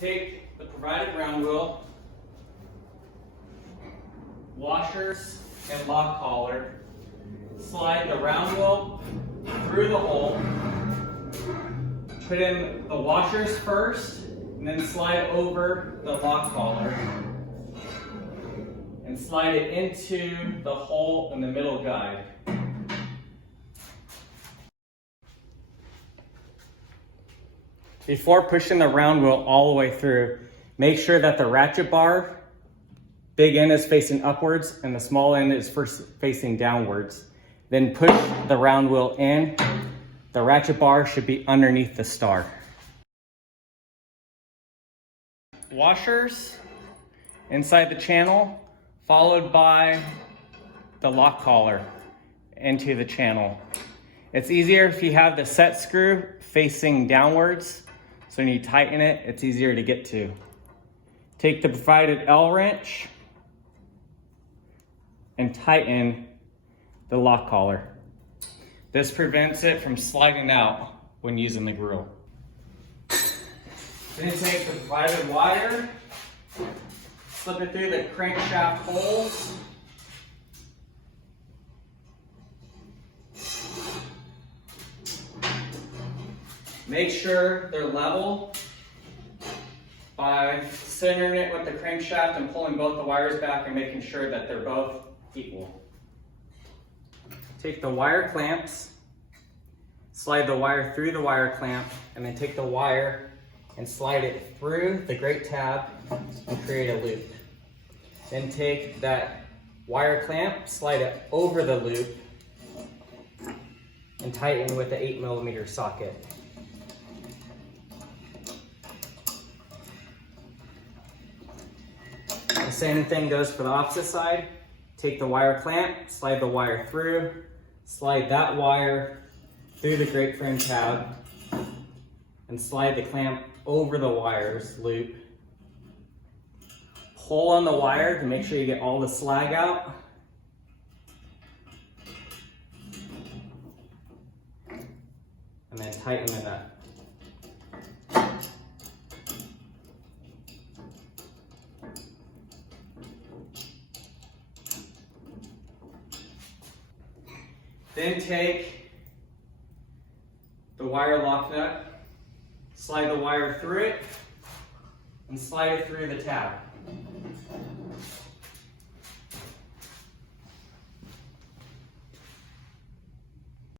take the provided round wheel, washers, and lock collar. Slide the round wheel through the hole. Put in the washers first, and then slide over the lock collar. And slide it into the hole in the middle guide. Before pushing the round wheel all the way through, make sure that the ratchet bar, big end is facing upwards and the small end is first facing downwards. Then push the round wheel in. The ratchet bar should be underneath the star. Washers inside the channel, followed by the lock collar into the channel. It's easier if you have the set screw facing downwards, so when you tighten it, it's easier to get to. Take the provided L wrench and tighten the lock collar. This prevents it from sliding out when using the grill. Then take the provided wire, slip it through the crankshaft holes. Make sure they're level by centering it with the crankshaft and pulling both the wires back and making sure that they're both equal. Take the wire clamps, slide the wire through the wire clamp, and then take the wire and slide it through the grate tab and create a loop. Then take that wire clamp, slide it over the loop, and tighten with the 8mm socket. The same thing goes for the opposite side. Take the wire clamp, slide the wire through, slide that wire through the grate frame tab, and slide the clamp over the wires loop. Pull on the wire to make sure you get all the slag out. And then tighten it up. Then take the wire lock nut, slide the wire through it, and slide it through the tab.